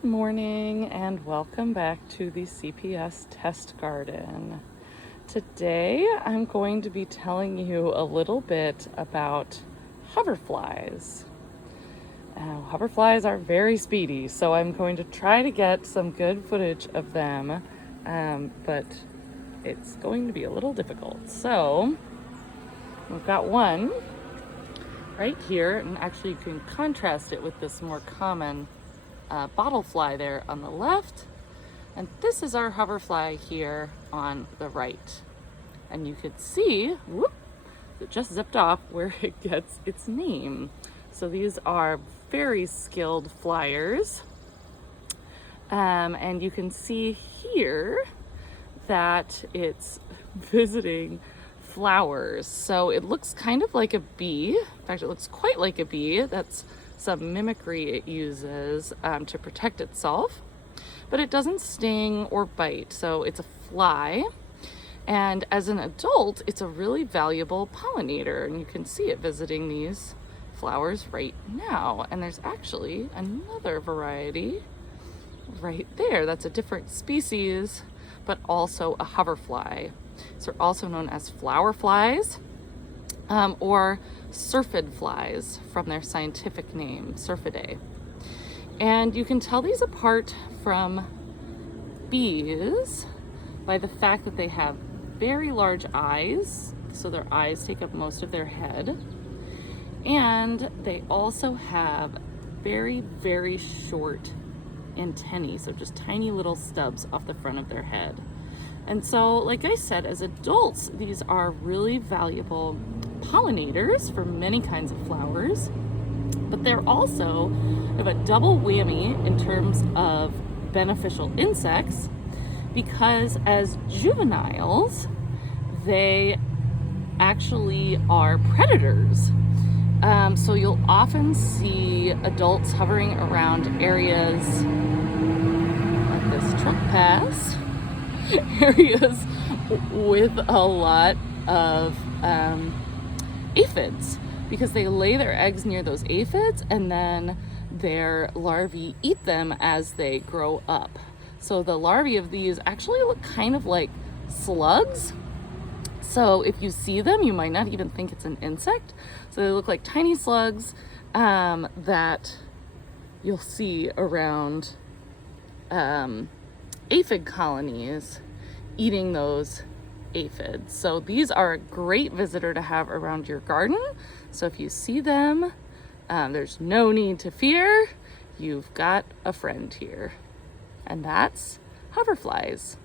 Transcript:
Good morning and welcome back to the CPS test garden. Today I'm going to be telling you a little bit about hoverflies. Hoverflies are very speedy, so I'm going to try to get some good footage of them, but it's going to be a little difficult. So we've got one right here, and actually you can contrast it with this more common bottle fly there on the left, and this is our hoverfly here on the right. And you could see, whoop, it just zipped off where it gets its name. So these are very skilled flyers, and you can see here that it's visiting flowers. So it looks kind of like a bee. In fact, it looks quite like a bee. That's some mimicry it uses to protect itself, but it doesn't sting or bite. So it's a fly, and as an adult, it's a really valuable pollinator, and you can see it visiting these flowers right now. And there's actually another variety right there. That's a different species, but also a hoverfly. So they're also known as flower flies, or syrphid flies from their scientific name, Syrphidae. And you can tell these apart from bees by the fact that they have very large eyes, so their eyes take up most of their head, and they also have very, very short antennae, so just tiny little stubs off the front of their head. And so, like I said, as adults, these are really valuable pollinators for many kinds of flowers, but they're also have a double whammy in terms of beneficial insects, because as juveniles, they actually are predators. So you'll often see adults hovering around areas like this truck pass, areas with a lot of aphids, because they lay their eggs near those aphids and then their larvae eat them as they grow up. So the larvae of these actually look kind of like slugs. So if you see them, you might not even think it's an insect. So they look like tiny slugs that you'll see around aphid colonies eating those aphids. So these are a great visitor to have around your garden. So if you see them, there's no need to fear. You've got a friend here. And that's hoverflies.